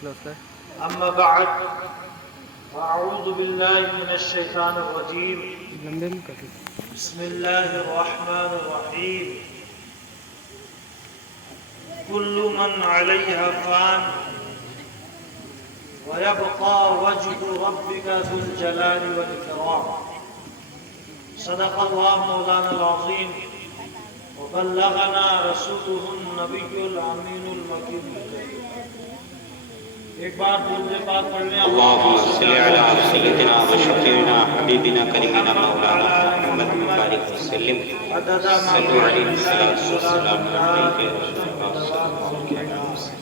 أما بعد فأعوذ بالله من الشيطان الرجيم بسم الله الرحمن الرحيم كل من عليها فان ويبقى وجه ربك ذو الجلال والإكرام صدق الله مولانا العظيم وبلغنا رسوله النبي الأمين المكين ایک بار درود پاک پڑھ لیں اللهم صل على سيدنا وشفيعنا حبيبنا كريمنا مولانا محمد وبارك وسلم صلوا عليه الصلاة والسلام عليك يا رسول الله صلى الله عليه وسلم.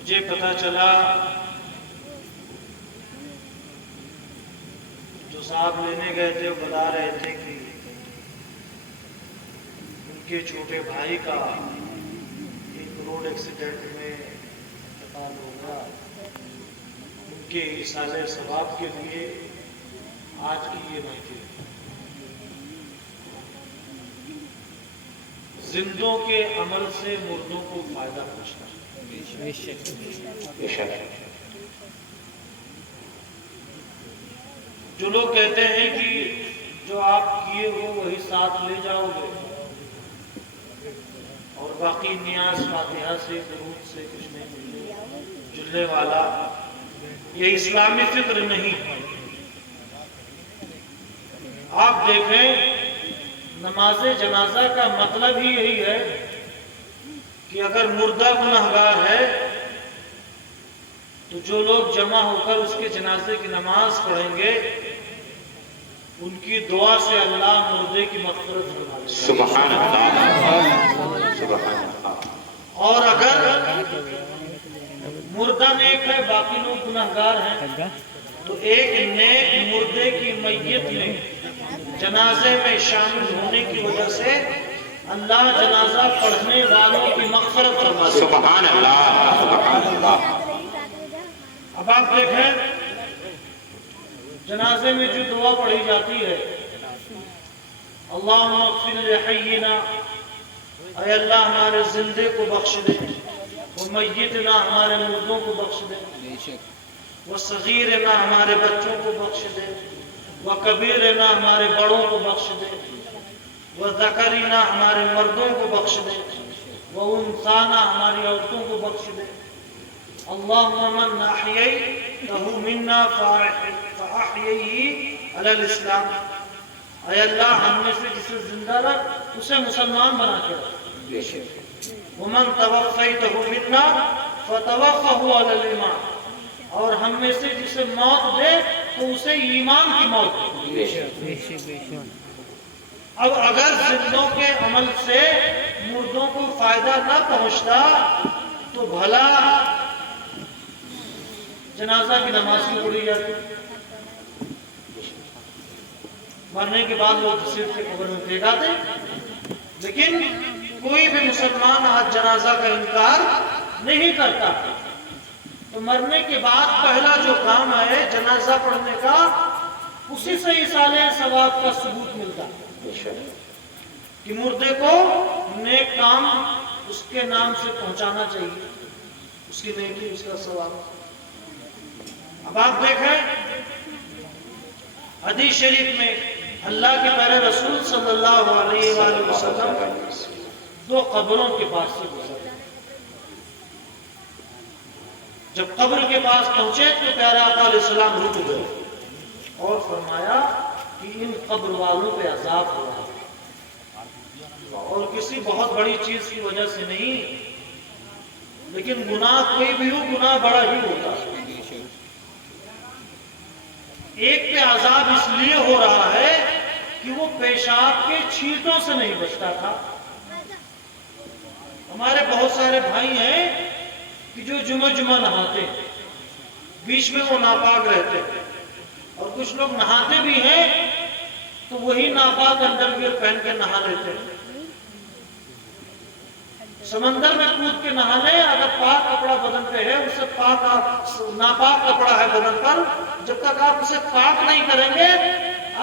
مجھے پتہ چلا جو صاحب لینے گئے تھے وہ بتا رہے تھے کہ ان کے چھوٹے بھائی کا روڈ ایکسیڈنٹ میں انتقال ہو گیا. ان کے ایصال ثواب کے لیے آج کی یہ محفل زندوں کے عمل سے مردوں کو فائدہ پہنچتا ہے. جو لوگ کہتے ہیں کہ جو آپ کیے ہو وہی ساتھ لے جاؤ گے اور باقی نیاز فاتحہ سے درود سے کچھ نہیں ملے جلنے والا، یہ اسلامی فکر نہیں. آپ دیکھیں نماز جنازہ کا مطلب ہی یہی ہے کہ اگر مردہ گنہگار ہے تو جو لوگ جمع ہو کر اس کے جنازے کی نماز پڑھیں گے ان کی دعا سے اللہ مردے کی مغفرت فرما دے. سبحان اللہ سبحان اللہ. اور اگر مردہ نیک ہے باقی لوگ گنہگار ہیں تو ایک نیک مردے کی میت میں جنازے میں شامل ہونے کی وجہ سے اللہ جنازہ پڑھنے والوں کی مغفرت فرما دے. سبحان اللہ سبحان اللہ. اب آپ دیکھیں جنازے میں جو دعا پڑھی جاتی ہے اللہم اغفر لحینا، اے اللہ ہمارے زندے کو بخش دے، ومیتنا ہمارے مردوں کو بخش دے، وصغیرنا ہمارے بچوں کو بخش دے، وکبیرنا ہمارے بڑوں کو بخش دے، وذکرنا ہمارے مردوں کو بخش دے، وانثانا ہماری عورتوں کو بخش دے. اللہم من احییتہ منا فاحییہ علی الاسلام، اے اللہ ہم میں سے جسے زندہ رکھ اسے مسلمان بنا کے رکھ. ومن توفیتہ منا فتوفہ علی الایمان، اور ہم میں سے جسے موت دے تو اسے ایمان کی موت دے. اب اگر زندوں کے عمل سے مردوں کو فائدہ نہ پہنچتا تو بھلا جنازہ کی نماز کی پڑھی جاتی. مرنے کے بعد وہ تصویر کے قبر میں پھینک آتے. لیکن کوئی بھی مسلمان آج جنازہ کا انکار نہیں کرتا. تو مرنے کے بعد پہلا جو کام ہے جنازہ پڑھنے کا، اسی سے ایصال ثواب کا ثبوت ملتا کہ مردے کو نیک کام اس کے نام سے پہنچانا چاہیے، اس کی نیکی اس کا ثواب. اب آپ دیکھیں حدیث شریف میں اللہ کے پیارے رسول صلی اللہ علیہ وآلہ وسلم دو قبروں کے پاس سے گزرے. جب قبر کے پاس پہنچے تو پیارے آقا علیہ السلام رک گئے اور فرمایا کہ ان قبر والوں پہ عذاب ہو رہا ہے، اور کسی بہت بڑی چیز کی وجہ سے نہیں، لیکن گناہ کوئی بھی ہو گناہ بڑا ہی ہوتا ہے. ایک پہ عذاب اس لیے ہو رہا ہے کہ وہ پیشاب کے چھینٹوں سے نہیں بچتا تھا. ہمارے بہت سارے بھائی ہیں کہ جو جمعہ نہاتے ہیں، بیچ میں وہ ناپاک رہتے ہیں، اور کچھ لوگ نہاتے بھی ہیں تو وہی ناپاک انڈرویئر پہن کے نہا لیتے ہیں. سمندر میں کود کے نہانے، اگر پاک کپڑا بدن پہ ہے اسے ناپاک کپڑا ہے بدن پر، جب تک آپ اسے پاک نہیں کریں گے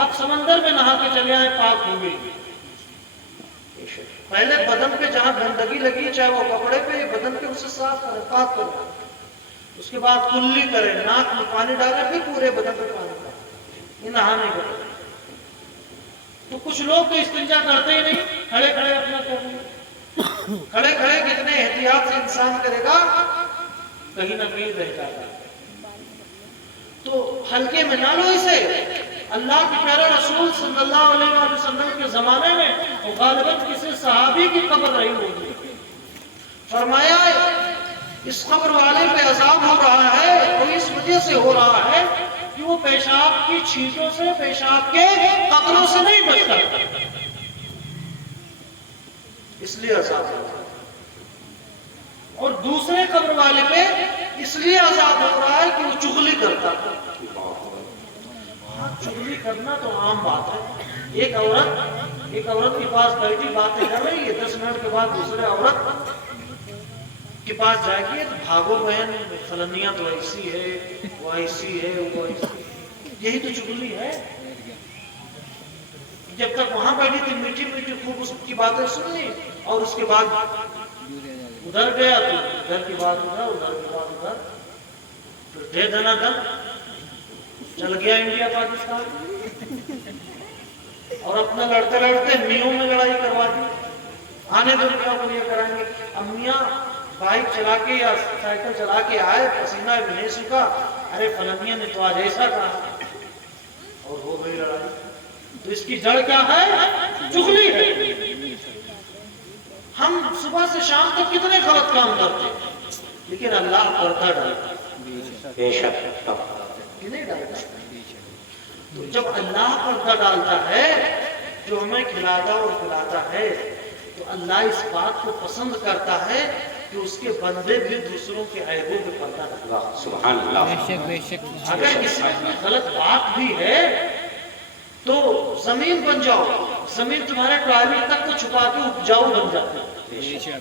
آپ سمندر میں نہا کے چلے آئے پاک ہو گئی. پہلے بدن پہ جہاں گندگی لگی چاہے وہ کپڑے پہ یا بدن پہ اسے صاف کرے، پاک کرے، اس کے بعد کلی کرے، ناک میں پانی ڈالے، پھر پورے بدن پہ پانی ڈالے، یہ نہانے کا۔ تو کچھ لوگ تو استنجا کرتے ہی نہیں، کھڑے کھڑے اپنا کر رہے ہیں۔ کھڑے کھڑے کتنے احتیاط سے انسان کرے گا، کہیں نہ کہیں رہ جاتا ہے۔ تو ہلکے میں نہ لو اسے۔ اللہ کے پیارے رسول صلی اللہ علیہ وآلہ وسلم کے زمانے میں غالباً کسی صحابی کی قبر رہی ہوگی، فرمایا اس قبر والے پہ عذاب ہو رہا ہے، اور اس وجہ سے ہو رہا ہے کہ وہ پیشاب کی چھینٹوں سے، پیشاب کے قطروں سے نہیں بچتا، اس لیے عذاب ہو رہا ہے۔ اور دوسرے قبر والے پہ اس لیے عذاب ہو رہا ہے کہ وہ چغلی کرتا ہے۔ ہاں، چغلی کرنا تو عام بات ہے۔ ایک عورت کے پاس بیٹھی باتیں کر رہی ہے، 10 منٹ کے بعد دوسرے عورت کے پاس جائے گی تو بھاگو بہن، فلانیاں تو ایسی ہے، وہ ایسی ہے، وہ ایسی ہے، یہی تو چغلی ہے۔ جب تک وہاں بیٹھی تھی میٹھی میٹھی خوب اس کی باتیں سننی، اور اس کے بعد ادھر گیا تو ادھر کی بات ادھر، ادھر کی بات ادھر، پھر دے دینا دم، چل گیا انڈیا پاکستان، اور اپنا لڑتے لڑتے میوں میں لڑائی کروا دی۔ آنے دو کیا بولے کرائیں گے، اب میاں بائک چلا کے یا سائیکل چلا کے آئے، پسینہ بھی نہیں سکا، ارے فلانیہ نے تو آج ایسا کہا، اور ہو گئی لڑائی۔ تو اس کی جڑ کیا ہے؟ چغلی ہے۔ ہم صبح سے شام تک کتنے غلط کام کرتے ہیں، لیکن اللہ پردہ ڈالتا ہے، بے شک کہ نہیں ڈالتا؟ تو جب اللہ پردہ ڈالتا ہے، جو ہمیں کھلاتا اور پلاتا ہے، تو اللہ اس بات کو پسند کرتا ہے کہ اس کے بندے بھی دوسروں کے عیبوں پہ پردہ ڈالتا۔ سبحان اللہ۔ اگر کسی میں کوئی غلط بات بھی ہے تو زمین بن جاؤ، زمین تمہارے ٹوائلٹ تک کو چھپا کے اپجاؤ بن جاتی ہے۔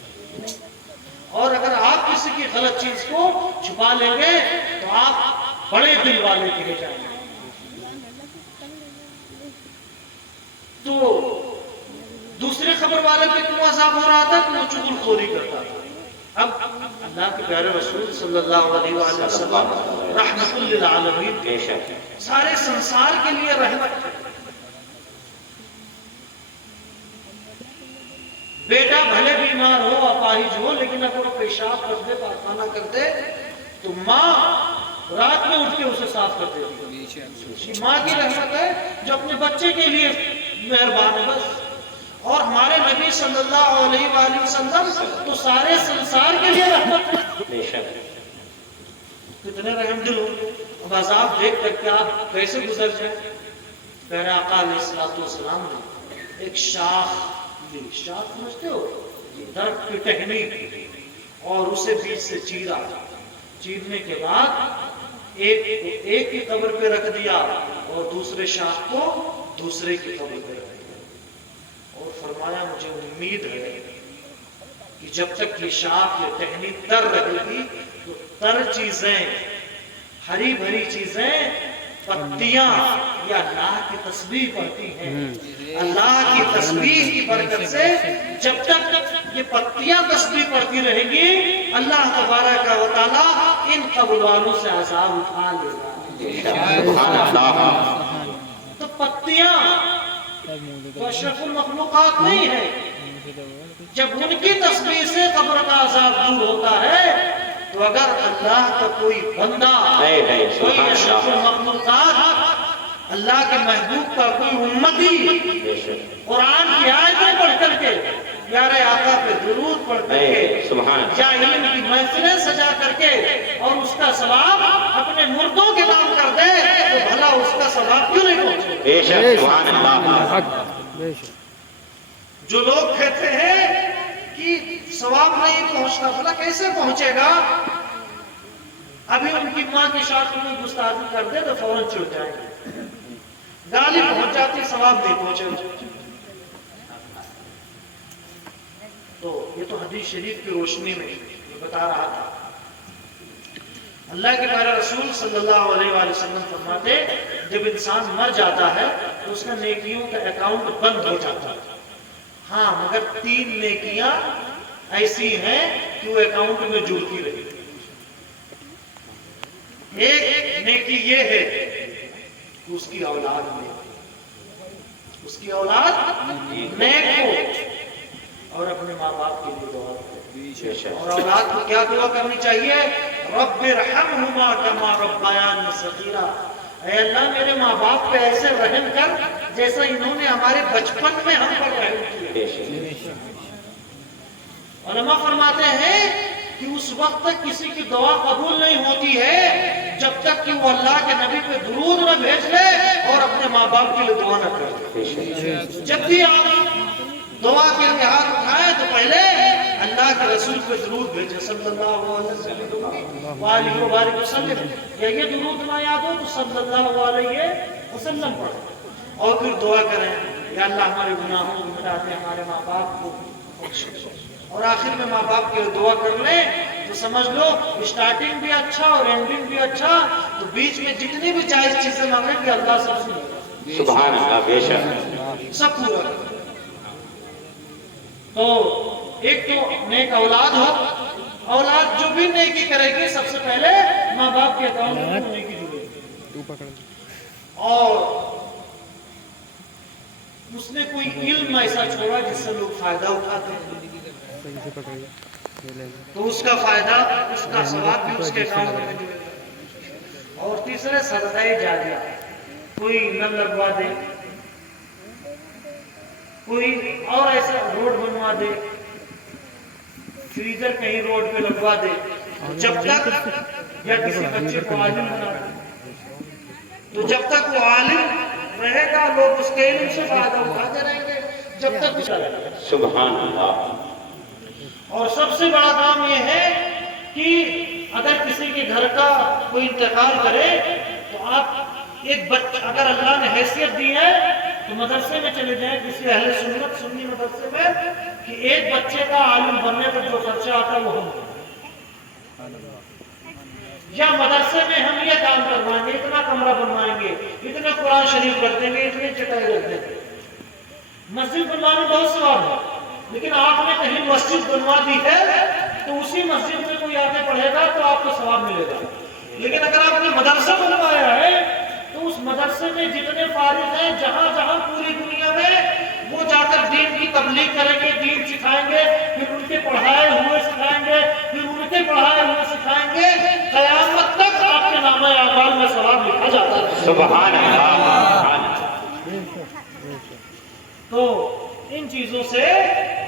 اور اگر آپ کسی کی غلط چیز کو چھپا لیں گے تو آپ بڑے دل والے کہے جائیں گے۔ تو دوسرے خبر والے پہ کیوں عذاب ہو رہا تھا کہ وہ چغل خوری کرتا تھا۔ اب اللہ کے پیارے رسول صلی اللہ علیہ وآلہ وسلم رحمت للعالمین، سارے سنسار کے لیے رحمت ہے۔ بیٹا بھلے بیمار ہو، اپاہج ہو، لیکن اگر وہ پیشاب کر دے، پاخانہ کر دے، تو ماں رات میں اٹھ کے اسے صاف کر دیتی ہے۔ ماں کی رحمت ہے جو اپنے بچے کے لیے مہربان ہے بس۔ اور ہمارے نبی صلی اللہ علیہ وآلہ وسلم تو سارے سنسار کے لیے رحمت ہے۔ کتنے رحم دل ہو۔ اب عذاب دیکھ کر کے آپ کیسے گزر جائیں؟ پیارے آقا علیہ السلام نے ایک شاخ لی، شاخ سمجھتے ہو، درخت کی ٹہنی، اور اسے بیچ سے چیرا، چیرنے کے بعد ایک کی قبر پہ رکھ دیا اور دوسرے شاخ کو دوسرے کی قبر پہ رکھ دیا، اور فرمایا مجھے امید ہے کہ جب تک یہ شاخ یہ ٹہنی تر رہے گی تو تر چیزیں، ہری بھری چیزیں، پتیاں، یہ اللہ کی تسبیح پڑھتی ہیں۔ اللہ کی تسبیح کی برکت سے جب تک یہ پتیاں تسبیح پڑھتی رہے گی، اللہ تبارک و تعالیٰ ان قبر والوں سے عذاب اٹھا لے گا۔ تو پتیاں تو اشرف المخلوقات نہیں ہے، جب ان کی تسبیح سے قبر کا عذاب دور ہوتا ہے، تو اگر اللہ کا کوئی بندہ، کوئی اشرف المخلوقات، اللہ کے محبوب کا کوئی امتی قرآن کی آیتیں پڑھ کر کے، پیارے آقا پہ درود پڑھ کر کے، یا علم کی محفلیں سجا کر کے، اور اس کا ثواب اپنے مردوں کے نام کر دے، تو بھلا اس کا ثواب کیوں نہیں پہنچے؟ جو لوگ کہتے ہیں کہ ثواب نہیں پہنچتا، بھلا کیسے پہنچے گا؟ ابھی ان کی ماں کی شاخ میں گستاخی کر دے تو فوراً چھوٹ جائیں گے، گالی پہنچ جاتی، ثواب نہیں پہنچے۔ تو یہ تو حدیث شریف کی روشنی میں یہ بتا رہا تھا۔ اللہ کے پیارے رسول صلی اللہ علیہ وآلہ وسلم فرماتے جب انسان مر جاتا ہے تو اس کا نیکیوں کا اکاؤنٹ بند ہو جاتا ہے، ہاں مگر 3 نیکیاں ایسی ہیں کہ وہ اکاؤنٹ میں جڑتی رہی. ایک نیکی یہ ہے کہ اس کی اولاد میں اس کی اولاد نیک ہو اور اپنے ماں باپ کے لیے دعا کرے. اور اولاد کو کیا دعا کرنی چاہیے؟ رب ارحمہما کما ربیانی صغیرا. اے اللہ میرے ماں باپ پہ ایسے رحم کر جیسا انہوں نے ہمارے بچپن میں ہم پر رحم کیا. علماء فرماتے ہیں کہ اس وقت تک کسی کی دعا قبول نہیں ہوتی ہے جب تک کہ وہ اللہ کے نبی پہ درود نہ بھیج لے اور اپنے ماں باپ کے لیے دعا نہ کرے. جب بھی آپ دعا کے لیے ہاتھ اٹھائیں تو پہلے اللہ کے رسول پہ درود بھیجیں صلی اللہ علیہ وآلہ وسلم. یا یہ درود نہ یاد ہو تو صلی اللہ علیہ وسلم پڑھیں اور پھر دعا کریں یا اللہ ہمارے گناہوں کو مٹا دے، ہمارے ماں باپ کو بخش. اور آخر میں ماں باپ کے دعا کر لیں تو سمجھ لو اسٹارٹنگ بھی اچھا اور اینڈنگ بھی اچھا. تو بیچ میں جتنی بھی جائز چیزیں مانگیں گے اللہ سب سے سبحان اللہ، بے شک سب پورا. تو ایک تو نیک اولاد ہو. اولاد جو بھی نیکی کرے گی سب سے پہلے ماں باپ کے اکاؤنٹ میں نیکی جڑے گی. اور اس نے کوئی علم ایسا چھوڑا جس سے لوگ فائدہ اٹھاتے ہیں تو اس کا فائدہ، اس کا ثواب بھی اس کے اکاؤنٹ میں جڑے گا. اور تیسرے صدقہ جاریہ. کوئی نل لگوا دے، کوئی اور ایسا روڈ بنوا دے، فریزر کہیں روڈ پہ لگوا دے، جب تک یا کسی بچے کو عالم بنا دے تو جب تک وہ عالم رہے گا لوگ اس کے علم سے فائدہ اٹھاتے رہیں گے جب تک وہ چلے گا. سبحان اللہ. اور سب سے بڑا کام یہ ہے کہ اگر کسی کے گھر کا کوئی انتقال کرے تو آپ ایک بچہ، اگر اللہ نے حیثیت دی ہے تو مدرسے میں چلے جائیں کسی اہل سنت سنی مدرسے میں کہ ایک بچے کا عالم بننے پر جو خرچہ آتا ہے وہ ہم دیں. یا مدرسے میں ہم یہ کام کروائیں گے، اتنا کمرہ بنوائیں گے، اتنا قرآن شریف کر دیں گے، اتنی چٹائی رکھ دیں گے. مسجد بنوانے بہت ثواب ہے لیکن آپ نے کہیں مسجد بنوا دی ہے تو اسی مسجد میں کوئی آگے پڑھے گا تو آپ کو ثواب ملے گا. لیکن اگر آپ نے مدرسہ بنوایا ہے تو اس مدرسے میں جتنے فارغ ہیں جہاں جہاں پوری دنیا میں وہ جا کر دین کی تبلیغ کریں گے، دین سکھائیں گے، پھر ان کے پڑھائے ہوئے سکھائیں گے، پھر ان کے پڑھائے ہوئے سکھائیں گے. قیامت تک آپ کے نامہ اعمال میں ثواب لکھا جاتا ہے. سبحان اللہ. تو ان چیزوں سے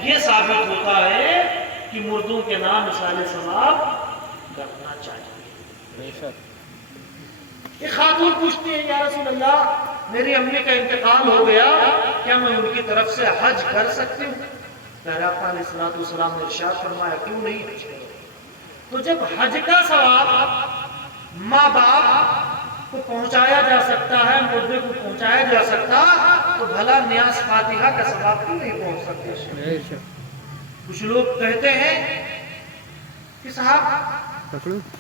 یہ ثابت ہوتا ہے کہ مردوں کے نام مثال ثواب کرنا چاہیے. ایک خاتون پوچھتی ہے یا رسول اللہ میری امی کا انتقال ہو گیا، کیا میں ان کی طرف سے حج کر سکتی ہوں؟ پیارے آقا علیہ الصلوۃ والسلام نے ارشاد فرمایا کیوں نہیں حج کرو. تو جب حج کا ثواب ماں باپ کو پہنچایا جا سکتا ہے، مردے کو پہنچایا جا سکتا تو بھلا نیاز فاتحہ کا ثواب کیوں نہیں پہنچ سکتے؟ کچھ لوگ کہتے ہیں کہ صاحب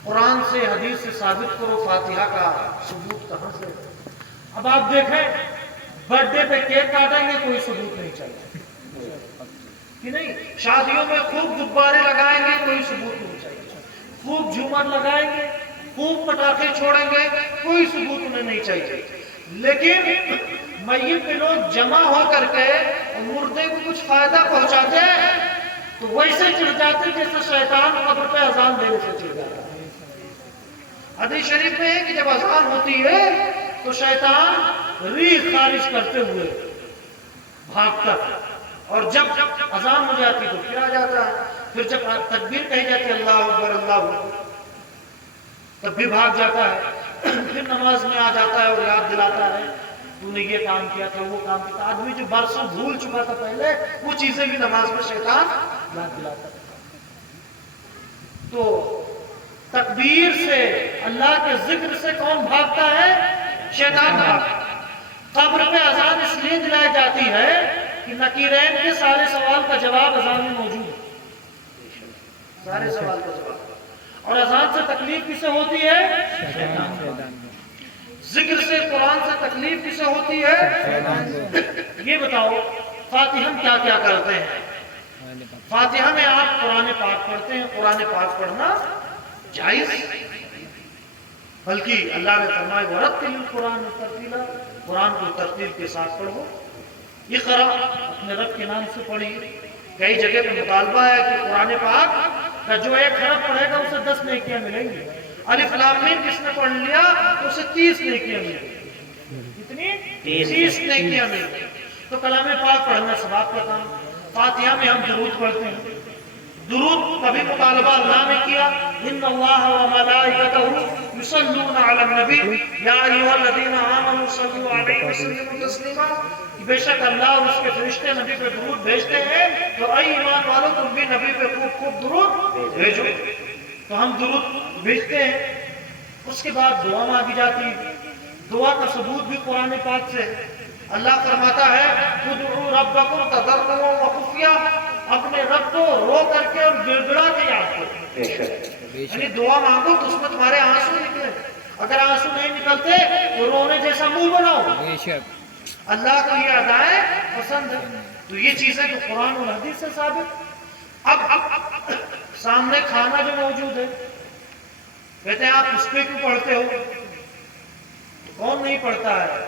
قرآن سے حدیث سے ثابت کرو، فاتحہ کا ثبوت کہاں سے؟ اب آپ دیکھیں برتھ ڈے پہ کیک کاٹیں گے کوئی ثبوت نہیں چاہیے کہ نہیں، شادیوں میں خوب غبارے لگائیں گے کوئی ثبوت نہیں چاہیے، خوب جھومر لگائیں گے، خوب پٹاخے چھوڑیں گے کوئی ثبوت انہیں نہیں چاہیے. لیکن میت کے لوگ جمع ہو کر کے مردے کو کچھ فائدہ پہنچاتے ہیں تو ویسے چڑھ جاتے جیسے شیطان قبر پہ اذان دینے سے چڑھ جاتا ہے. حدیث شریف میں ہے کہ جب اذان ہوتی ہے تو شیطان ریح خارج کرتے ہوئے بھاگتا ہے اور جب اذان ہو جاتی تو پھر آ جاتا ہے. پھر جب تکبیر کہی جاتی ہے اللہ اکبر اللہ اکبر تب بھی بھاگ جاتا ہے. پھر نماز میں آ جاتا ہے اور یاد دلاتا ہے تو نے یہ کام کیا تھا، وہ کام کیا تھا. آدمی جو برسوں بھول چکا تھا پہلے وہ چیزیں بھی نماز میں شیطان یاد دلاتا ہے. تو تکبیر سے، اللہ کے ذکر سے کون بھاگتا ہے؟ شیطان بھاگتا ہے. قبر پہ اذان اس لیے دلائی جاتی ہے کہ نکیرین کے سارے سوال کا جواب اذان میں موجود ہے. سارے سوال کا جواب. اور اذان سے تکلیف کسے ہوتی ہے؟ شیطان. ذکر سے، قرآن سے تکلیف کسے ہوتی ہے؟ یہ بتاؤ فاتحہ ہم کیا کیا کرتے ہیں؟ فاتحہ میں آپ قرآن پاک پڑھتے ہیں. قرآن پاک پڑھنا جائز، بلکہ اللہ نے فرمایا وَرَتِّلِ الْقُرْآنَ تَرْتِيلًا، قرآن کو ترتیل کے ساتھ پڑھو. اقرا اپنے رب کے نام سے پڑھیے. کئی جگہ پہ مطالبہ ہے کہ قرآن پاک کا جو ایک حرف پڑھے گا اسے 10 نیکیاں ملیں گی. الف لام میم کس نے پڑھ لیا تو اسے 30 نیکیاں ملیں گی. کتنی؟ 30 نیکیاں ملیں گی. تو کلام پاک پڑھنا ثواب کا کام. فاتحہ میں ہم درود پڑھتے ہیں. درود کا بھی مطالبہ اللہ نے کیا. ان اللہ و ملائکتہ یصلون علی النبی یا ایھا الذین آمنوا صلوا علیہ وسلموا تسلیما. بے شک اللہ اور اس کے فرشتے نبی پہ درود بھیجتے ہیں، تو اے ایمان والو تم بھی نبی پہ خوب خوب درود بھیجو. تو ہم درود بھیجتے ہیں. اس کے بعد دعا مانگی جاتی ہے. دعا کا ثبوت بھی قرآن پاک سے ہے. اللہ فرماتا ہے ادعوا ربکم تضرعا وخفیا، اپنے رب کو رو کر کے اور گڑ گڑا کے یاد کرو. یعنی دعا مانگو تو اس میں تمہارے آنسو نکلے. اگر آنسو نہیں نکلتے تو رونے جیسا منہ بناؤ. اللہ کو یہ ادائیں پسند ہے. تو یہ چیزیں جو قرآن اور حدیث سے ثابت. اب سامنے کھانا جو موجود ہے، کہتے ہیں آپ اس پہ کیوں پڑھتے ہو؟ کون نہیں پڑھتا ہے؟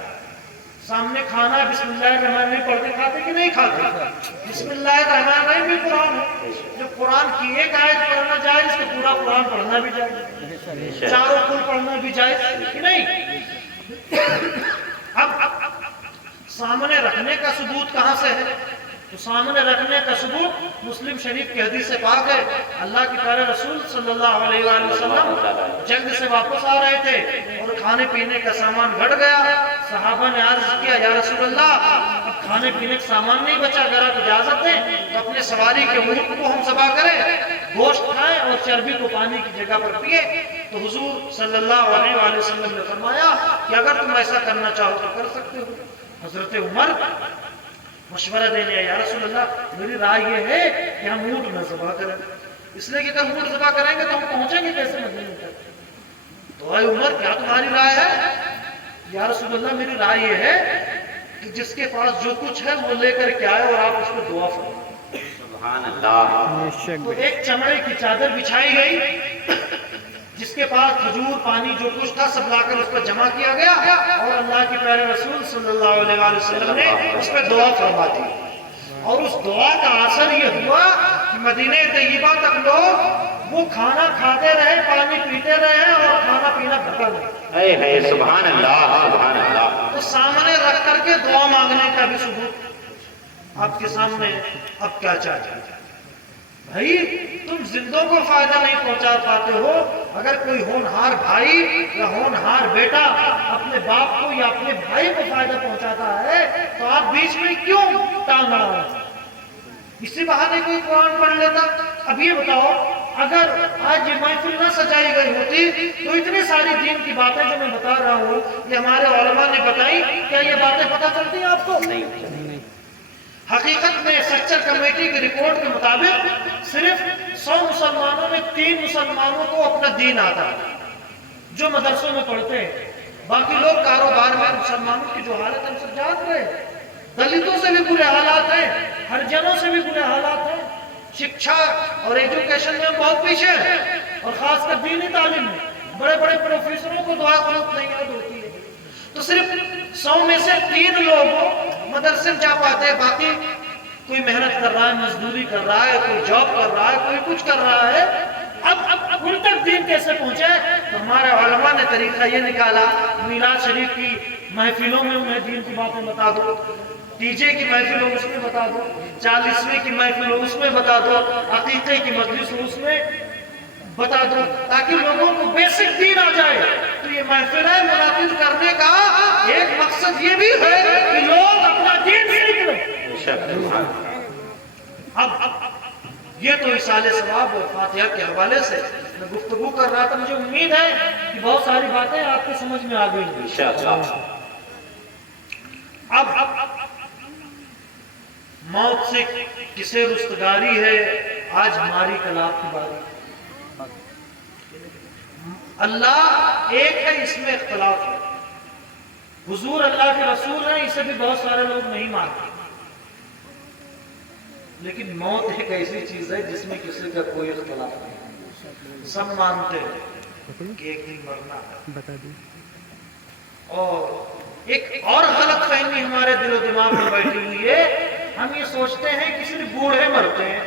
سامنے کھانا بسم اللہ الرحمن الرحیم پڑھتے کھاتے کہ نہیں کھاتے؟ بسم اللہ الرحمن الرحیم بھی قرآن ہے. جب قرآن کی ایک آیت پڑھنا جائز تو پورا قرآن پڑھنا بھی جائز، چاروں کل پڑھنا بھی جائز کہ نہیں؟ اب سامنے رکھنے کا ثبوت کہاں سے ہے؟ تو سامنے رکھنے کا ثبوت مسلم شریف کی حدیث سے پاک ہے. اللہ کے پیارے رسول صلی اللہ علیہ وآلہ وسلم جنگ سے واپس آ رہے تھے اور کھانے پینے کا سامان گھٹ گیا. صحابہ نے عرض کیا یا رسول اللہ اب کھانے پینے کا سامان نہیں بچا، اگر آپ اجازت دیں تو اپنے سواری کے اونٹ کو ہم ذبح کریں، گوشت کھائیں اور چربی کو پانی کی جگہ پر پیے. تو حضور صلی اللہ علیہ وآلہ وسلم نے فرمایا کہ اگر تم ایسا کرنا چاہو تو کر سکتے ہو. حضرت عمر مشورہ دینے یا رسول اللہ میری رائے یہ ہے کہ ہم اونٹ نہ ذبح کریں، اس لیے کہ اگر اونٹ ذبح کریں گے تو ہم پہنچیں گے کیسے مدینے تک؟ تو اے عمر کیا تمہاری رائے ہے؟ یا رسول اللہ میری رائے یہ ہے کہ جس کے پاس جو کچھ ہے وہ لے کر کے آئے اور آپ اس پہ دعا فرمائیں. سبحان اللہ. تو ایک چمڑے کی چادر بچھائی گئی، جس کے پاس کھجور پانی جو کچھ تھا سب لا کر اس پر جمع کیا گیا اور اللہ کے پیارے رسول صلی اللہ علیہ وآلہ وسلم نے اس پہ دعا فرما دی. اور اس دعا کا اثر یہ ہوا کہ مدینہ طیبہ تک لوگ وہ کھانا کھاتے رہے، پانی پیتے رہے اور کھانا پینا ختم ہے. سبحان اللہ سبحان اللہ. تو سامنے رکھ کر کے دعا مانگنے کا بھی ثبوت آپ کے سامنے. اب کیا چاہتے ہیں بھائی؟ تم زندوں کو فائدہ نہیں پہنچا پاتے ہو. اگر کوئی ہونہار بھائی یا ہونہار بیٹا اپنے باپ کو یا اپنے بھائی کو فائدہ پہنچاتا ہے تو آپ بیچ میں کیوں ٹانگ اڑا رہے ہیں؟ اسی بہانے کوئی قرآن پڑھ لیتا. اب یہ بتاؤ اگر آج یہ محفل نہ سجائی گئی ہوتی تو اتنی ساری دین کی باتیں جو میں بتا رہا ہوں یہ ہمارے علماء نے بتائی، کیا یہ باتیں پتہ چلتی ہیں آپ کو؟ حقیقت میں سچر کمیٹی کی رپورٹ کے مطابق صرف 100 مسلمانوں میں 3 مسلمانوں کو اپنا دین آتا ہے جو مدرسوں میں پڑھتے ہیں. باقی لوگ کاروبار میں. مسلمانوں کی جو حالت ہم سب جانتے ہیں، دلتوں سے بھی برے حالات ہیں، ہرجنوں سے بھی برے حالات ہیں. شکشا اور ایجوکیشن میں بہت پیچھے ہیں اور خاص کر دینی تعلیم میں بڑے بڑے پروفیسروں کو دعا قنوت نہیں یاد ہوتی ہے. تو صرف 100 میں سے 3 لوگ مدرسے میں جا پاتے ہیں. باقی کوئی محنت کر رہا ہے، مزدوری کر رہا ہے، کوئی جاب کر رہا ہے، کوئی کچھ کر رہا ہے. اب ان تک دین کیسے پہنچے؟ تو ہمارے علماء نے طریقہ یہ نکالا، میلاد شریف کی محفلوں میں انہیں دین کی باتیں بتا دو، ڈی جے کی محفل ہو اس میں بتا دو، 40ویں کی محفل ہو اس میں بتا دو، عقیقے کی مجلس ہو اس میں بتا دو، تاکہ لوگوں کو بیسک دین آ جائے. تو یہ محفلیں منعقد کرنے کا ایک مقصد یہ بھی ہے کہ لوگ اپنا دین سیکھ لیں. اب یہ تو اصالِ ثواب اور فاتحہ کے حوالے سے میں گفتگو کر رہا تھا. مجھے امید ہے کہ بہت ساری باتیں آپ کو سمجھ میں آ گئی انشاءاللہ. اب موت سے کسے رستگاری ہے؟ آج ہماری کلام کی باری. اللہ ایک ہے، اس میں اختلاف ہے. حضور اللہ کے رسول ہیں، اسے بھی بہت سارے لوگ نہیں مانتے. لیکن موت ایک ایسی چیز ہے جس میں کسی کا کوئی اختلاف نہیں، سب مانتے ہیں کہ ایک دن مرنا ہے۔ اور ایک اور غلط فہمی ہمارے دل و دماغ میں بیٹھی ہوئی ہے، ہم یہ سوچتے ہیں کہ صرف بوڑھے مرتے ہیں۔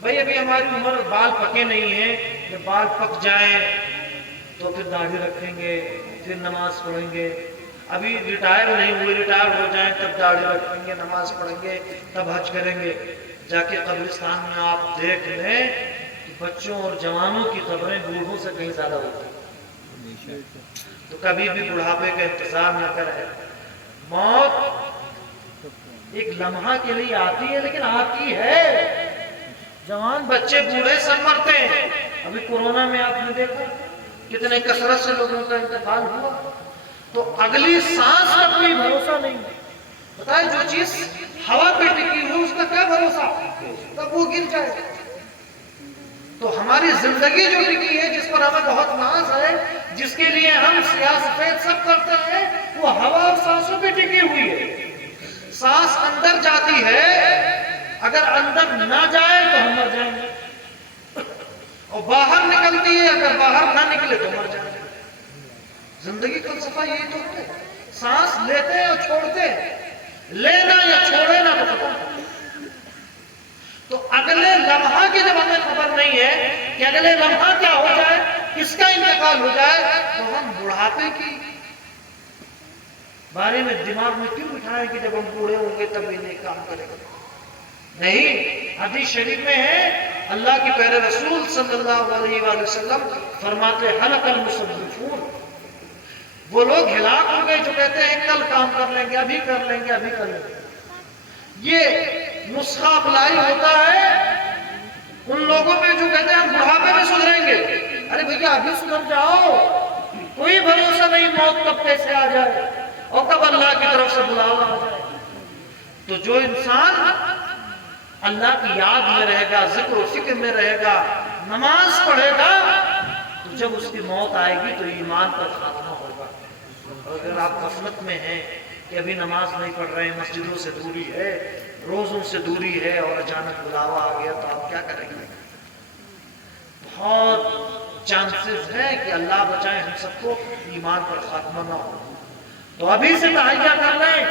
بھائی ابھی ہماری عمر بال پکے نہیں ہیں، جب بال پک جائیں تو پھر داڑھی رکھیں گے، پھر نماز پڑھیں گے۔ ابھی ریٹائر نہیں ہوئے، ریٹائر ہو جائیں تب داڑھی رکھیں گے، نماز پڑھیں گے، تب حج کریں گے۔ جا کے قبرستان میں آپ دیکھ لیں کہ بچوں اور جوانوں کی قبریں بوڑھوں سے کہیں زیادہ ہوتی ہیں۔ تو کبھی بھی بڑھاپے کا انتظار نہ کریں۔ موت ایک لمحہ کے لیے آتی ہے لیکن آتی ہے۔ جوان بچے بوڑھے سب مرتے ہیں۔ ابھی کورونا میں آپ نے دیکھا کتنے کثرت سے لوگوں کا انتقال ہوا، تو اگلی سانس کا کوئی بھروسہ نہیں۔ بتائیں جو چیز ہوا پہ ٹکی ہو اس کا کیا بھروسہ، تب وہ گر جائے۔ تو ہماری زندگی جو ٹکی ہے، جس پر ہمیں بہت ناز ہے، جس کے لیے ہم سیاست سب کرتے ہیں، وہ ہوا اور سانسوں پہ ٹکی ہوئی ہے۔ سانس اندر جاتی ہے، اگر اندر نہ جائے تو ہم مر جائیں گے، اور باہر نکلتی ہے، اگر باہر نہ نکلے تو مر جائیں گے۔ زندگی کا فلسفہ یہی تو ہے، سانس لیتے ہیں اور چھوڑتے ہیں، لینا یا چھوڑنا تو پتہ نہیں۔ تو اگلے لمحہ کی جب ہمیں خبر نہیں ہے کہ اگلے لمحہ کیا ہو جائے، کس کا انتقال ہو جائے، تو ہم بڑھاپے کی بارے میں دماغ میں کیوں بٹھائیں کہ جب ہم بوڑھے ہوں گے تب انہیں کام کریں گے؟ نہیں، حدیث شریف میں ہے، اللہ کے پیارے رسول صلی اللہ علیہ وآلہ وسلم فرماتے ہیں حلق المصدفون، وہ لوگ ہلاک ہو گئے جو کہتے ہیں کل کام کر لیں گے، ابھی کر لیں گے، ابھی کر لیں گے۔ یہ نسخہ اپلائی ہوتا ہے ان لوگوں پہ جو کہتے ہیں ہم بڑھاپے میں سدھریں گے۔ ارے بھیا ابھی سدھر جاؤ، کوئی بھروسہ نہیں موت کب کیسے آ جائے اور کب اللہ کی طرف سے بلاوا آ جائے۔ تو جو انسان اللہ کی یاد میں رہے گا، ذکر و فکر میں رہے گا، نماز پڑھے گا، تو جب اس کی موت آئے گی تو ایمان پر خاتمہ ہوگا۔ اور اگر آپ غفلت میں ہیں کہ ابھی نماز نہیں پڑھ رہے ہیں، مسجدوں سے دوری ہے، روزوں سے دوری ہے، اور اچانک بلاوا آ گیا تو آپ کیا کریں گے؟ بہت چانسز ہے کہ اللہ بچائے ہم سب کو ایمان پر خاتمہ نہ ہو۔ تو ابھی سے تہیہ کر لیں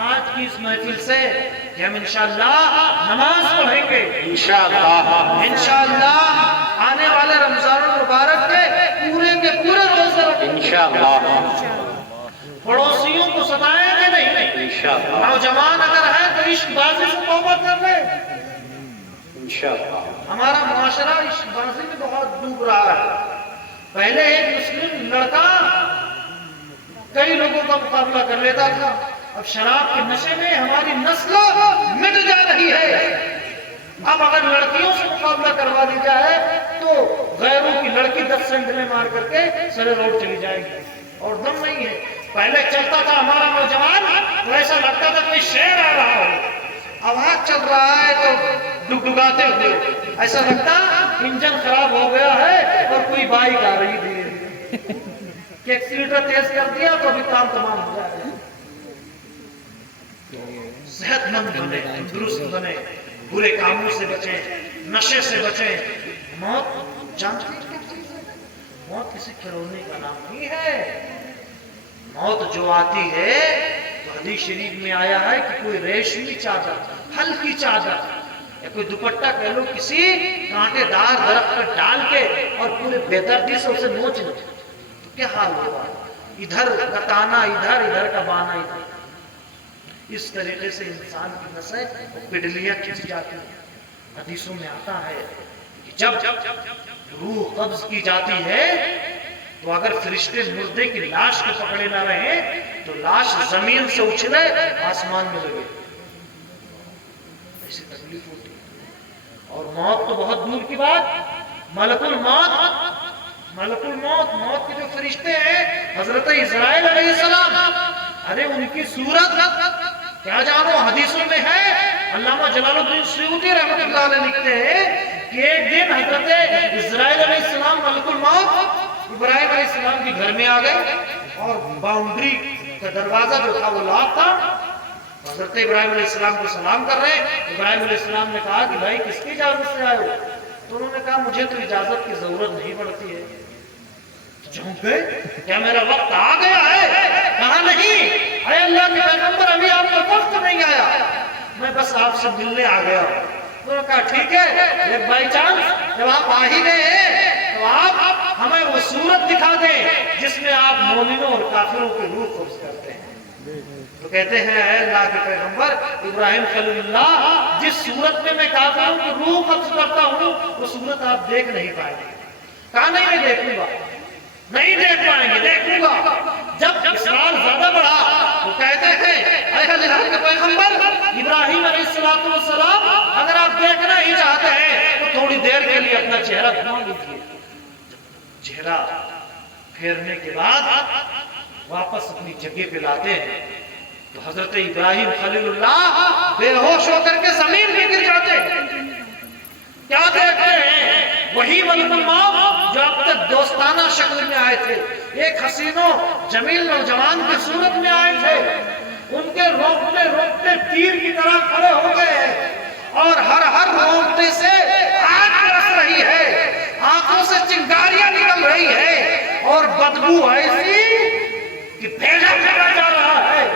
آج کی اس محفل سے کہ ہم انشاءاللہ نماز پڑھیں گے، انشاءاللہ آنے والے رمضان المبارک کے پورے روزے رکھیں گے، پڑوسیوں کو ستائیں گے نہیں، نوجوان اگر ہے تو عشق بازی سے توبہ کر لیں۔ ہمارا معاشرہ عشق بازی میں بہت ڈوب رہا ہے۔ پہلے ایک مسلم لڑکا کئی لوگوں کا مقابلہ کر لیتا تھا، اب شراب کے نشے میں ہماری نسل مٹ جا رہی ہے۔ اب اگر لڑکیوں سے مقابلہ کروا دی جائے تو غیروں کی لڑکی 10 سینڈلیں مار کر کے سرے روڈ چلی جائے گی، اور دم نہیں ہے۔ پہلے چلتا تھا ہمارا نوجوان تو ایسا لگتا تھا کوئی شیر آ رہا ہے، آواز چل رہا ہے تو ڈگڈگاتے ہوئے ایسا لگتا انجن خراب ہو گیا ہے اور کوئی بائک آ رہی تھی کہ ایکسیلیٹر تیز کر دیا تو ابھی کام تمام ہو جائے گا۔ صحت مند بنے، تندرست بنے، برے کاموں سے بچیں، نشے سے بچیں۔ موت جانتے ہیں کیا چیز ہے؟ موت کسی کھلونے کا نام نہیں ہے۔ موت جو آتی ہے تو حدیث شریف میں آیا ہے کہ کوئی ریشمی چادر، ہلکی چادر یا کوئی دوپٹہ کہہ لو، کسی کانٹے دار درخت پر ڈال کے اور پورے بے دردی سے اسے نوچ لو تو کیا حال ہوگا؟ ادھر کا تانا ادھر، ادھر کا بانا ادھر۔ اس طریقے سے انسان کی نسیں پڈلیاں کھنچ جاتی ہیں۔ حدیثوں میں آتا ہے کہ جب روح قبض کی جاتی ہے تو اگر فرشتے مردے کی لاش کو پکڑے نہ رہیں تو لاش زمین سے اچھلے آسمان میں لگے، ایسی تکلیف ہوتی ہے۔ اور موت تو بہت دور کی بات، ملک الموت، موت کے جو فرشتے ہیں حضرت اسرائیل علیہ السلام، ارے ان کی صورت کیا جانو، حدیثوں میں ہے۔ علامہ جلال الدین سیوطی رحمۃ اللہ علیہ لکھتے ہیں کہ ایک دن حضرت اسرائیل علیہ السلام ملک الموت ابراہیم علیہ السلام کے گھر میں آ گئے اور باؤنڈری کا دروازہ جو تھا وہ لاک تھا، حضرت ابراہیم علیہ السلام کو سلام کر رہے ہیں. ابراہیم علیہ السلام نے کہا کہ بھائی کس کی اجازت سے آئے ہو؟ تو انہوں نے کہا مجھے تو اجازت کی ضرورت نہیں پڑتی ہے. جھونک گئے, کیا میرا وقت آ گیا ہے؟ کہا نہیں, اے اللہ کے پیغمبر ابھی آپ کا وقت نہیں آیا, میں بس آپ سے ملنے آ گیا ہوں. تو انہوں نے کہا ٹھیک ہے, ایک بائی چانس جب آپ آ ہی گئے ہیں تو آپ ہمیں وہ صورت دکھا دیں جس میں آپ مومنوں اور کافروں کی روح قبض کرتے ہیں. تو کہتے ہیں اے اللہ کے پیغمبر ابراہیم خلیل اللہ, جس صورت میں کافروں کی روح قبض کرتا ہوں وہ صورت آپ دیکھ نہیں پائیں گے. کہا نہیں میں دیکھوں گا, نہیں دیکھ پائیں گے, دیکھوں گا. جب اصرار زیادہ بڑھا تو کہتے ہیں اے اللہ کے پیغمبر ابراہیم علیہ السلام, اگر آپ دیکھنا ہی چاہتے ہیں تو تھوڑی دیر کے لیے اپنا چہرہ گھما لیجیے. چہرہ پھیرنے کے بعد واپس اپنی جگہ پہ لاتے ہیں تو حضرت ابراہیم خلیل اللہ بے ہوش ہو کر کے زمین پہ گر جاتے ہیں. کیا دیکھتے ہیں؟ وہی ملک الموت جو اب تک دوستانہ شکل میں آئے تھے, ایک حسین و جمیل نوجوان کی صورت میں آئے تھے. ان کے روکتے روکتے تیر کی طرح کھڑے ہو گئے ہیں اور ہر روکتے سے آگ برس رہی ہے, آنکھوں سے چنگاریاں نکل رہی ہے اور بدبو ایسی کہ بھیجا پھیلا جا رہا ہے.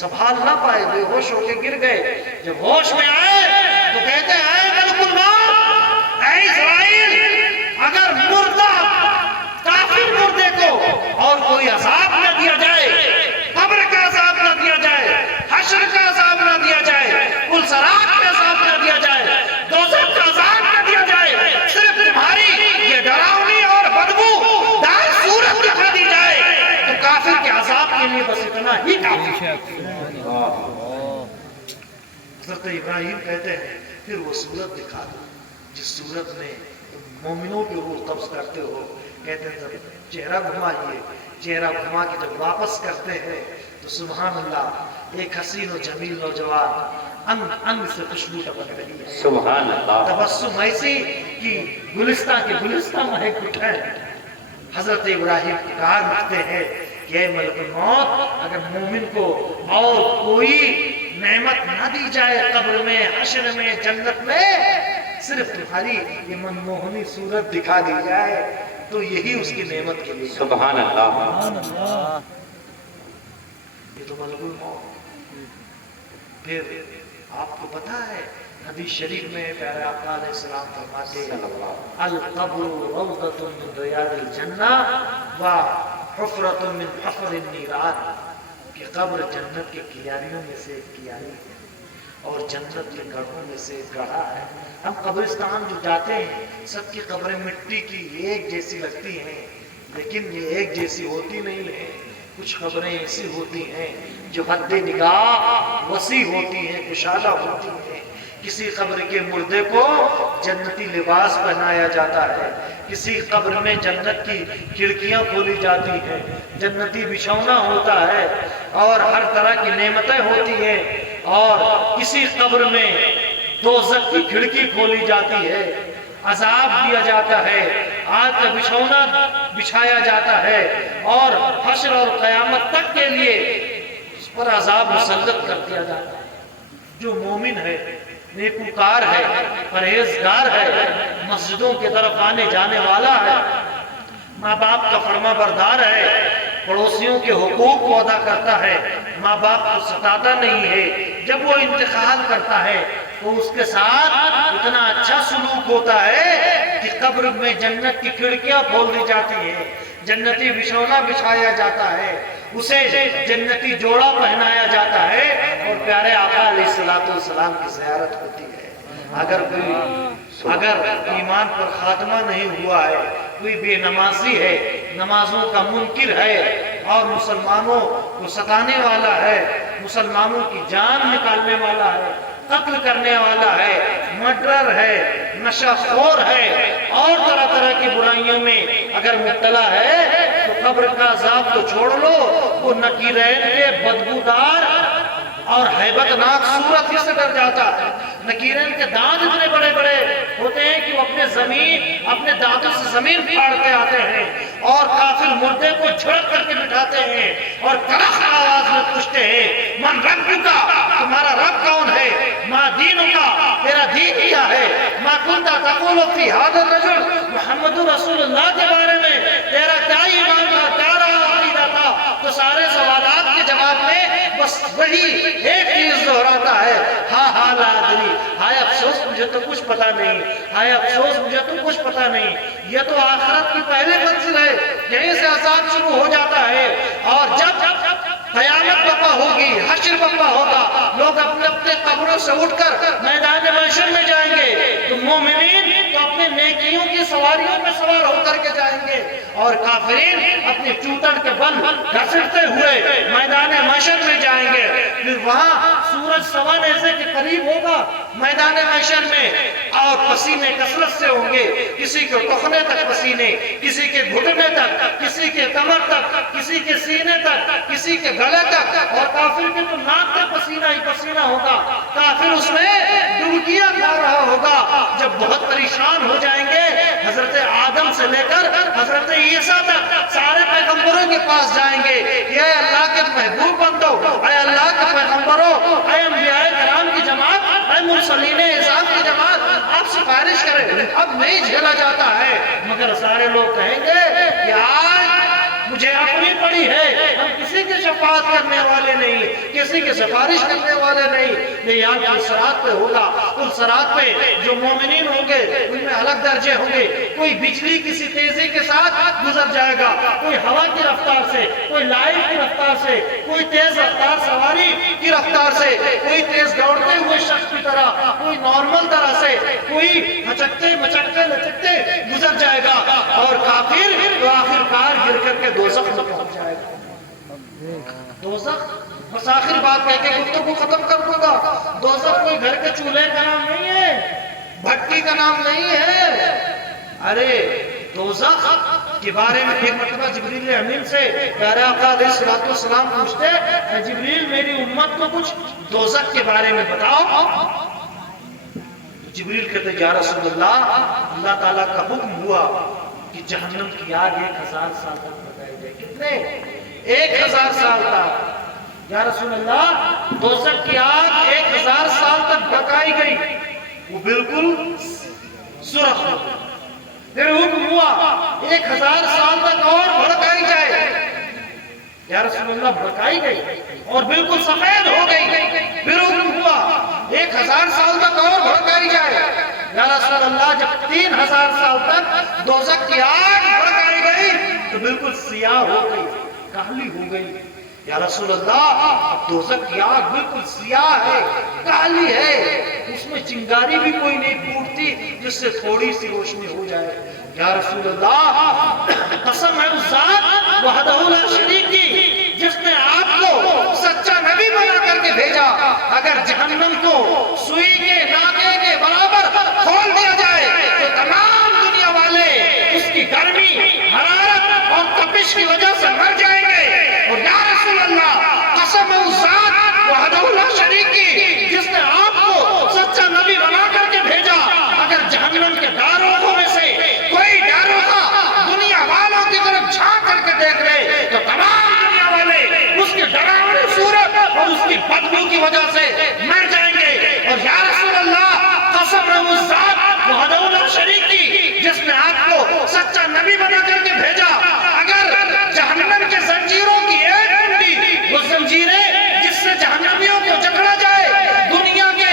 سنبھال نہ پائے, بے ہوش ہو کے گر گئے. جب ہوش میں آئے تو کہتے ہیں اے ملک الموت, اے اسرائیل, اگر مردہ کافر مردے کو اور کوئی عذاب نہ دیا جائے, قبر کا عذاب نہ دیا جائے, حشر کا عذاب نہ دیا جائے, پلسرات کا عذاب نہ دیا جائے, دوزخ کا عذاب نہ دیا جائے, صرف تمہاری یہ ڈراؤنی اور بدبو دار صورت دکھا دی جائے تو کافر کے عذاب کے لیے بس اتنا ہی کافی ہے. حضرت ابراہیم کہتے ہیں پھر وہ صورت دکھا دو جس صورت میں مومنوں کی روح قبض کرتے ہو. کہتے ہیں جب چہرہ گھمائیے, چہرہ گھما کے جب واپس کرتے ہیں تو سبحان اللہ ایک حسین و جمیل نوجوان انگ سے خوشبو ٹپک رہی ہے. سبحان اللہ. تبسم ایسی کہ گلستہ کے گلستہ مہک اٹھے. حضرت ابراہیم پکار اٹھتے ہیں کہ اے ملک الموت, اگر مومن کو اور کوئی نعمت نہ دی جائے قبر میں, حشر میں, جنت میں, صرف تمہاری یہ منموہنی صورت دکھا دی جائے تو یہی اس کی نعمت کے لیے. سبحان اللہ. یہ تو ملک الموت. پھر آپ کو پتا ہے حدیث شریف میں پیارے آقا علیہ السلام فرماتے ہیں القبر روضۃ من ریاض الجنہ و حفرۃ من حفر النیران, کہ قبر جنت کے کیاریوں میں سے ایک کیاری ہے اور جنت کے گڑھوں میں سے ایک گڑھا ہے. ہم قبرستان جو جاتے ہیں سب کی قبریں مٹی کی ایک جیسی لگتی ہیں, لیکن یہ ایک جیسی ہوتی نہیں ہے. کچھ قبریں ایسی ہوتی ہیں جو حد نگاہ وسیع ہوتی ہیں, کشادہ ہوتی ہیں. کسی قبر کے مردے کو جنتی لباس پہنایا جاتا ہے, کسی قبر میں جنت کی کھڑکیاں کھولی جاتی ہیں, جنتی بچھونا ہوتا ہے اور ہر طرح کی نعمتیں ہوتی ہیں, اور کسی قبر میں دوزخ کی کھڑکی کھولی جاتی ہے, عذاب دیا جاتا ہے, آگ کا بچھونا بچھایا جاتا ہے اور حشر اور قیامت تک کے لیے اس پر عذاب مسلط کر دیا جاتا ہے. جو مومن ہے, نیکوکار ہے, پرہیزگار ہے, مسجدوں کی طرف آنے جانے والا ہے, ماں باپ کا فرما بردار ہے, پڑوسیوں کے حقوق کو ادا کرتا ہے, ماں باپ کو ستاتا نہیں ہے, جب وہ انتقال کرتا ہے تو اس کے ساتھ اتنا اچھا سلوک ہوتا ہے کہ قبر میں جنت کی کھڑکیاں کھول دی جاتی ہیں, جنتی بچھونا بچھایا جاتا ہے, اسے جنتی جوڑا پہنایا جاتا ہے اور پیارے آقا علیہ السلام کی زیارت ہوتی ہے. اگر ایمان پر خاتمہ نہیں ہوا ہے, کوئی بے نمازی ہے, نمازوں کا منکر ہے اور مسلمانوں کو ستانے والا ہے, مسلمانوں کی جان نکالنے والا ہے, قتل کرنے والا ہے, مرڈرر ہے, نشہ خور ہے اور طرح طرح کی برائیوں میں اگر مبتلا ہے تو قبر کا عذاب تو چھوڑ لو, وہ نکیرین کے بدبودار اور ہیبت ناک صورت ہی سے ڈر جاتا ہے. نکیرین کے دانت اتنے بڑے بڑے ہوتے ہیں کہ وہ اپنے دانتوں سے زمین پھاڑتے آتے ہیں اور کافر مردے کو جھڑک کر کے بٹھاتے ہیں اور کڑک آواز میں پوچھتے ہیں من ربکا، تمہارا رب کون ہے؟ ما دینکا، تیرا دین کیا ہے؟ ما کنتا تقول فی ھذا الرجل، محمد رسول اللہ کے بارے میں تیرا کیا ایمان تھا، کیا رہا عقیدہ تھا؟ تو سارے سوالات کے جواب میں بس وہی ایک چیز دہراتا ہے، ہاں لا ادری، ہائے افسوس مجھے تو کچھ پتا نہیں، ہائے افسوس مجھے تو کچھ پتا نہیں۔ یہ تو آخرت کی پہلے منزل ہے، یہیں سے عذاب شروع ہو جاتا ہے، اور جب قیامت برپا ہوگی، حشر برپا ہوگا، لوگ اپنے اپنے قبروں سے اٹھ کر میدان محشر میں جائیں گے، تو مومنین تو اپنے نیکیوں کی سواریوں میں سوار ہو کر کے جائیں گے، اور کافرین اپنی چوتڑ کے بل گھسٹتے ہوئے میدان محشر میں جائیں گے۔ پھر وہاں سورج سوا نیزے کے قریب ہوگا میدان محشر میں، اور پسینے کثرت سے ہوں گے، کسی کے ٹخنے تک پسینے، کسی کے گھٹنے تک، کسی کے کمر تک، کسی کے سینے تک، کسی کے گلے تک، اور کافر کے تو ناک تک پسینہ ہی پسینہ ہوگا۔ کافر اس میں ڈبکیاں کھا رہا ہوگا۔ جب بہت پریشان ہو جائیں گے، حضرت آدم سے لے کر حضرت عیسیٰ تک سارے پیغمبروں کے پاس جائیں گے، اے اللہ کے محبوب بندو، اے اللہ کے پیغمبروں، اے انبیاء کرام کی جماعت، اے مرسلین اعظام کی جماعت، آپ سفارش کریں، اب نہیں جھیلا جاتا ہے۔ مگر سارے لوگ کہیں گے کہ آج مجھے اپنی پڑی ہے، ہم کسی کی شفاعت کرنے والے نہیں، کسی کی سفارش کرنے والے نہیں۔ یہ یہاں کی صراط پہ ہوگا، ان صراط پہ جو مومنین ہوں گے ان میں الگ درجے ہوں گے، کوئی بجلی کسی تیزی کے ساتھ گزر جائے گا، کوئی ہوا کی رفتار سے، کوئی لائٹ کی رفتار سے، کوئی تیز رفتار سواری کی رفتار سے، کوئی تیز دوڑتے ہوئے شخص کی طرح، کوئی نارمل طرح سے، کوئی ہچکتے مچکتے لچکتے گزر جائے گا، اور کافر تو آخر کار گر کر کے دوزخ میں پہنچ جائے گا۔ دوزخ، بس آخر بات کہہ کے گفتگو ختم کر دوں گا، دوزخ کوئی گھر کے چولہے کا نام نہیں ہے، بھٹی کا نام نہیں ہے۔ ارے دوزخ کے بارے میں ایک مرتبہ جبریل امین سے پیارے آقا علیہ الصلوۃ والسلام پوچھتے، اے جبریل میری امت کو کچھ دوزخ کے بارے میں بتاؤ۔ جبریل کہتے یا رسول اللہ، اللہ تعالیٰ کا حکم ہوا کہ جہنم کی آگ 1000 سال تک بتائی جائے۔ کتنے؟ 1000 سال تک۔ یا رسول اللہ، دوزخ کی آگ 1000 سال تک بھڑکائی گئی، وہ بالکل سرخ ہو گئی۔ پھر حکم ہوا 1000 سال تک اور بھڑکائی جائے۔ یا رسول اللہ، بھڑکائی گئی اور بالکل سفید ہو گئی۔ پھر حکم ہوا 1000 سال تک اور بھڑکائی جائے۔ یا رسول اللہ، جب 3000 سال تک دوزخ کی آگ بھڑکائی گئی تو بالکل سیاہ ہو گئی، کالی ہو گئی۔ یا رسول اللہ، اب دوزخ کی آگ بالکل سیاہ ہے، کالی ہے، اس میں چنگاری بھی کوئی نہیں پھوٹتی جس سے تھوڑی سی روشنی ہو جائے۔ یا رسول اللہ، قسم ہے اس ذات وحدہ لا شریک کی جس نے آپ کو سچا نبی بنا کر کے بھیجا، اگر جہنم کو سوئی کے ناکے کے برابر کھول دیا جائے تو تمام دنیا والے اس کی گرمی، حرارت اور تپش کی وجہ سے مر جائیں گے۔ اور یا رسول اللہ، قسم ہے اس ذات وحدہ لا شریک کی جس نے آپ کو سچا نبی بنا کر کے بھیجا، اگر جہنم کے داروغوں میں سے کوئی داروغہ دنیا والوں کی طرف جھانک کر کے دیکھ رہے تو تمام دنیا والے اس کی ڈراؤنی صورت اور اس کی بدبو کی وجہ سے مر جائیں گے۔ اور یا رسول اللہ، قسم ہے اس ذات وحدہ لا شریک کی جس نے آپ کو سچا نبی بنا کر کے بھیجا، اگر جہنم کے زنجیروں کی ایک کنڈی، وہ زنجیریں جس سے جہنمیوں کو جکڑا جائے، دنیا کے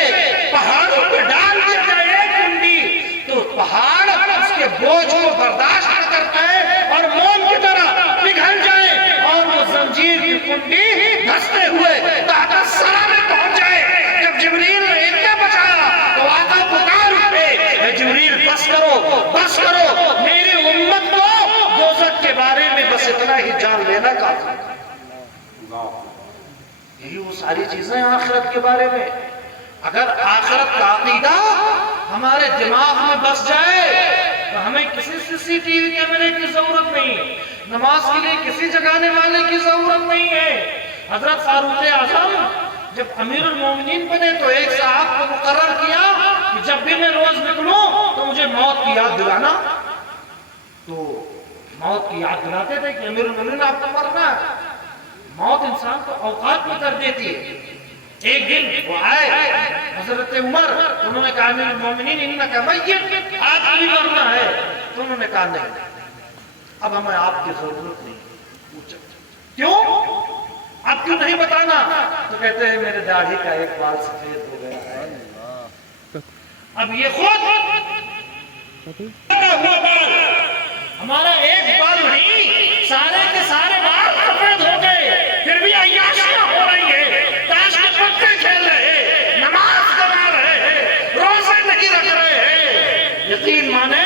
پہاڑوں پہ ڈال دیا جائے ایک کنڈی، تو پہاڑ اس کے بوجھ کو برداشت نہ کرتا ہے اور موم کی طرح پگھل جائے، اور وہ زنجیر کی کنڈی دھستے ہوئے تحت الثری میں پہنچ جائے۔ جب جبریل نے اتنا بچایا تو آقا پکار اٹھے، اے جبریل بس کرو، بس کرو، میری امت کو دوزخ کے بارے میں بس اتنا ہی جان لینا کافی۔ یہی وہ ساری چیزیں آخرت کے بارے میں۔ اگر آخرت کا عقیدہ ہمارے دماغ میں بس جائے تو ہمیں کسی سی ٹی وی کیمرے کی ضرورت نہیں، نماز کے لیے کسی جگانے والے کی ضرورت نہیں ہے۔ حضرت فاروق اعظم جب امیر المومنین بنے تو ایک صاحب کو مقرر کیا کہ جب بھی میں روز نکلوں تو مجھے موت کی یاد دلانا. تو موت کی یاد دلاتے تھے کہ امیر المومنین آپ کو مرنا ہے. موت انسان کو اوقات میں کر دیتی ہے. ایک دن وہ آئے حضرت عمر، انہوں نے کہا امیر المومنین انکا میت، آج بھی مرنا ہے. تو انہوں نے کہا نہیں، اب ہمیں آپ کی ضرورت نہیں. پوچھا کیوں؟ اب کیوں نہیں بتانا؟ تو کہتے ہیں میرے داڑھی کا ایک بال سفید ہو گیا ہے. اب یہ خود ہمارا ایک بال نہیں، سارے کے سارے بال سفید ہو گئے، پھر بھی عیاشیاں ہو رہی ہے، تاش کے پتے کھیل رہے ہیں، نماز کرا رہے ہیں، روزے نہیں رکھ رہے ہیں. یقین مانے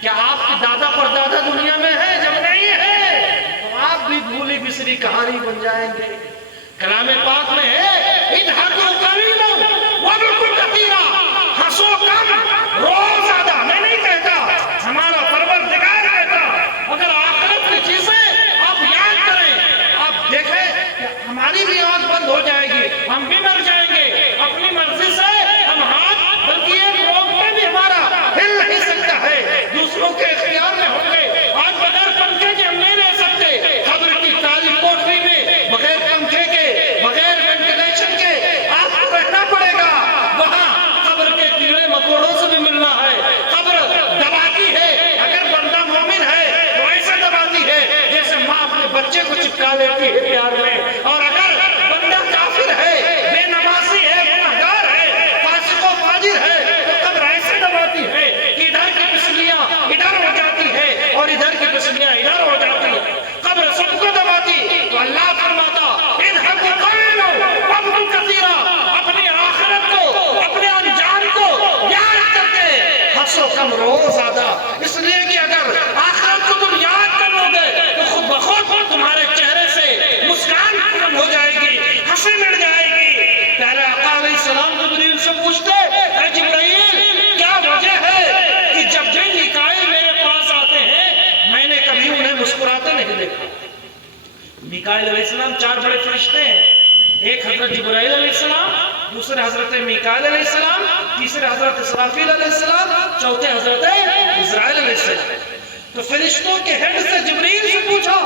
کیا آپ کی دادا پر دادا دنیا میں ہے؟ جب نہیں ہے تو آپ بھی بھولی بسری کہانی بن جائیں گے. کلام پاک میں ہے اضحکوا قلیلا وابکوا کثیرا، ہنسو کم رو زیادہ. میں نہیں کہتا، ہمارا پروردگار کہتا اگر آخرت کی چیزیں آپ یاد کریں، آپ دیکھیں کہ ہماری بھی آنکھ بند ہو جائے گی، ہم بھی مر جائیں گے. اپنی مرضی سے ہم ہاتھ بلکہ ایک روگ میں بھی ہمارا ہل نہیں سکتا ہے، دوسروں کے اختیار میں ہوں گے. آج بغیر پنکھے کے ہم نہیں رہ سکتے. قبر کی کالی کوٹری میں بغیر پنکھے کے، بغیر وینٹیلیشن کے آپ کو رہنا پڑے گا. وہاں قبر کے کیڑے مکوڑوں سے بھی ملنا ہے. قبر دباتی ہے، اگر بندہ مومن ہے تو ایسے دباتی ہے جیسے ماں اپنے بچے کو چپکا لیتی ہے پیار میں. اور اگر بندہ کافر ہے، بے نمازی ہے، گنہگار ہے، فاسق و فاجر ہے، تو قبر ایسے دباتی ہے کہ ادھر کی پسلیاں ادھر ہو جاتی ہے اور ادھر کی پسلیاں ادھر ہو جاتی ہے. قبر سب کو دباتی. تو اللہ فرماتا اضحکوا قلیلا وابکوا کثیرا، اپنی آخرت کو، اپنے انجام کو یاد کر کے ہنسو کم رو زیادہ. اس لیے کہ اگر آخرت کو تم یاد کر لو گے تو خود بخود تمہارے چہرے سے مسکان ختم ہو جائے گی، ہنسی مٹ جائے گی. پیارے آقا علیہ السلام جبریل سے پوچھتے اے جبرائیل کیا وجہ ہے کہ جب بھی میکائیل میرے پاس آتے ہیں میں نے کبھی انہیں مسکراتے نہیں دیکھا. میکائیل علیہ السلام 4 بڑے فرشتے ہیں، ایک حضرت جبرائیل علیہ السلام، دوسرے حضرت میکائیل علیہ السلام، تیسرے حضرت اسرافیل علیہ السلام، چوتھے حضرت عزرائیل علیہ السلام. تو فرشتوں کے ہیڈ سے جبریل سے پوچھا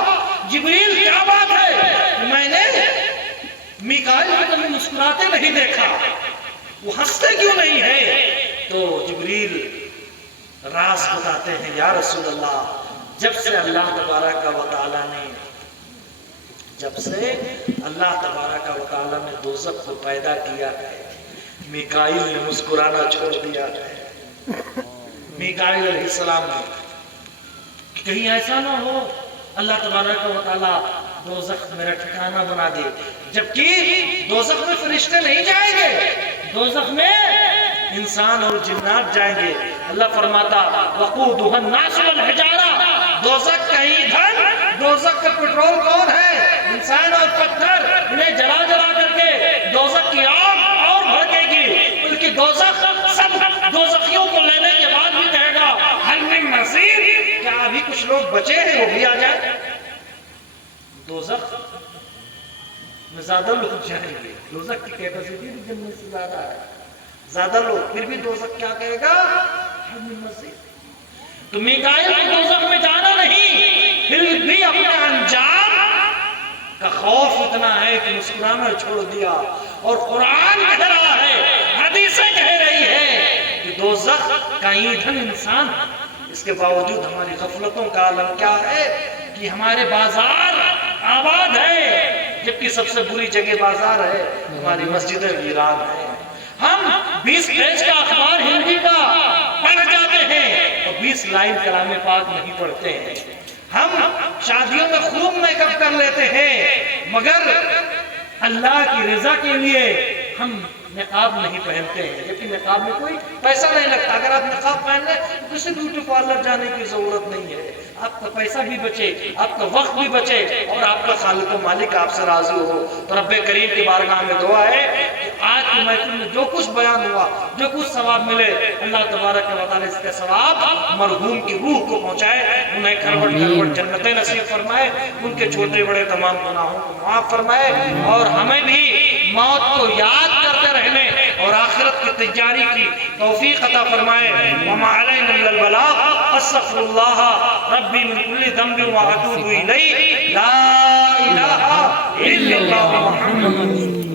جبریل کیا بات ہے، میں نے میکائیل کو کبھی مسکراتے نہیں دیکھا، وہ ہنستے کیوں نہیں ہے؟ تو جبریل راز بتاتے ہیں یا رسول اللہ، جب سے اللہ تبارک و تعالیٰ نے دوزخ کو پیدا کیا ہے، میکائیل نے مسکرانا چھوڑ دیا ہے. میکائیل علیہ السلام نے کہیں ایسا نہ ہو اللہ تبارک و تعالیٰ دوزخ میرا ٹھکانہ بنا دے. جبکہ دوزخ میں فرشتے نہیں جائیں گے، دوزخ میں انسان اور جنات جائیں گے. اللہ فرماتا وقودها الناس والحجارہ، دوزخ کا ایندھن، دوزخ کا پیٹرول کون ہے؟ انسان اور پتھر. انہیں جلا جلا کر کے دوزخ کی آگ اور بھڑکے گی، بلکہ دوزخ سب دوزخیوں کو لینے کے بعد بھی کہے گا حل من مزید، کیا ابھی کچھ لوگ بچے ہیں وہ بھی آ جائیں. دوزخ میں زیادہ لوگ جائیں گے، دوزخ کی کیپیسٹی بھی جنت سے زیادہ ہے، زیادہ لوگ، پھر بھی دوزخ کیا کہے گا حل من مزید. تو میکائیل کو دوزخ میں جانا نہیں، پھر بھی اپنے انجام کا خوف اتنا ہے کہ مسکرانا چھوڑ دیا. اور قرآن کہہ رہا ہے، حدیثیں کہہ رہی ہے کہ دوزخ کا ایندھن انسان. اس کے باوجود ہماری غفلتوں کا عالم کیا ہے کہ ہمارے بازار آباد ہے، جبکہ سب سے بری جگہ بازار ہے ہماری مسجدیں ویران ہے. ہم 20 پیج کا اخبار ہندی کا پڑھ جاتے ہیں اور 20 لائن کلام پاک نہیں پڑھتے ہیں. ہم شادیوں میں خوب میک اپ کر لیتے ہیں مگر اللہ کی رضا کے لیے ہم نقاب نہیں پہنتے ہیں، جبکہ نقاب میں کوئی پیسہ نہیں لگتا. اگر آپ نقاب پہن لیں تو کسی بیوٹی پارلر جانے کی ضرورت نہیں ہے. آپ کا پیسہ بھی بچے، آپ کا وقت بھی بچے اور آپ کا خالق و مالک آپ سے راضی ہو. تو رب کریم کی بارگاہ میں دعا ہے کہ آج کی محفل میں جو کچھ بیان ہوا، جو کچھ ثواب ملے، اللہ تبارک و تعالیٰ اس کا ثواب مرحوم کی روح کو پہنچائے، انہیں کھروٹ کھروٹ جنتیں نصیب فرمائے، ان کے چھوٹے بڑے تمام گناہوں کو معاف فرمائے اور ہمیں بھی موت کو یاد کرتے رہنے اور آخرت کی تیاری کی توفیق عطا فرمائے. وما علینا الا البلاغ. استغفر اللہ ربی من کل ذنب واتوب الیہ. لا الہ الا اللہ محمد